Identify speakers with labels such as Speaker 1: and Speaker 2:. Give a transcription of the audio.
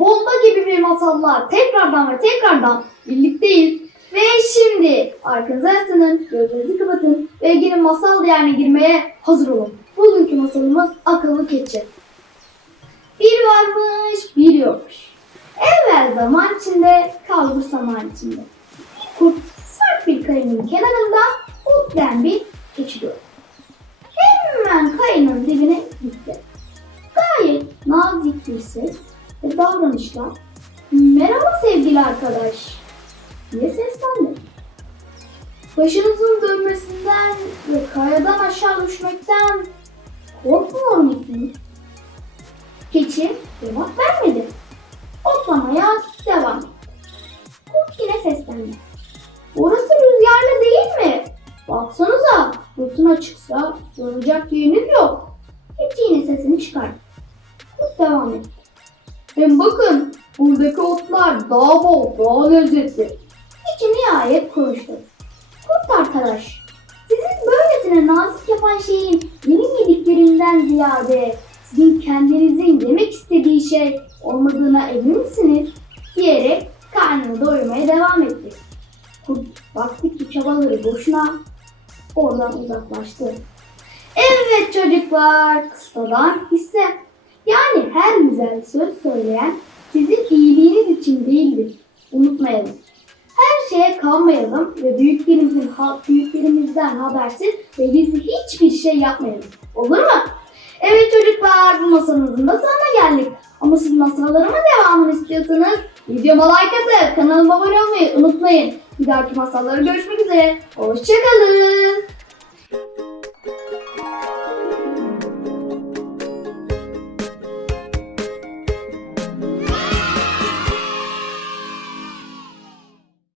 Speaker 1: bomba gibi bir masalla tekrardan ve tekrardan birlikteyiz. Ve şimdi arkanıza yaslanın, gözlerinizi kapatın ve gelin masal diyarına girmeye hazır olun. Bugünkü masalımız akıllı keçi. Bir varmış, bir yokmuş. Evvel zaman içinde, kalbur zaman içinde. Kurt sert bir kayanın kenarında otlayan bir keçi gördü. Hemen kayanın dibine ses ve davranışla merhaba sevgili arkadaş diye seslendi. Başınızın dönmesinden ve kayadan aşağı düşmekten korkmuyor musunuz? Keçi cevap vermedi. Otlamaya devam etti. Kurt yine seslendi. Orası rüzgarlı değil mi? Baksanıza fırtına çıksa soracak yeriniz yok. Keçi yine sesini çıkardı. Devam etti. Hem bakın buradaki otlar daha bol, daha lezzetli. Keçi nihayet konuştu. Kurt arkadaş, sizin böylesine nazik yapan şeyin benim yediklerinden ziyade sizin kendinizin yemek istediği şey olmadığına emin misiniz? Diyerek karnını doyurmaya devam etti. Kurt baktı ki çabaları boşuna oradan uzaklaştı. Evet çocuklar, kısadan hisse. Yani her güzel söz söyleyen sizin iyiliğiniz için değildir. Unutmayalım. Her şeye kanmayalım ve büyüklerimizin büyüklerimizden habersiz ve gizli hiçbir şey yapmayalım. Olur mu? Evet çocuklar bu masalımızın da sonuna geldik. Ama siz masallarıma devamını istiyorsanız videoma like atıp kanalıma abone olmayı unutmayın. Bir dahaki masallara görüşmek üzere. Hoşçakalın.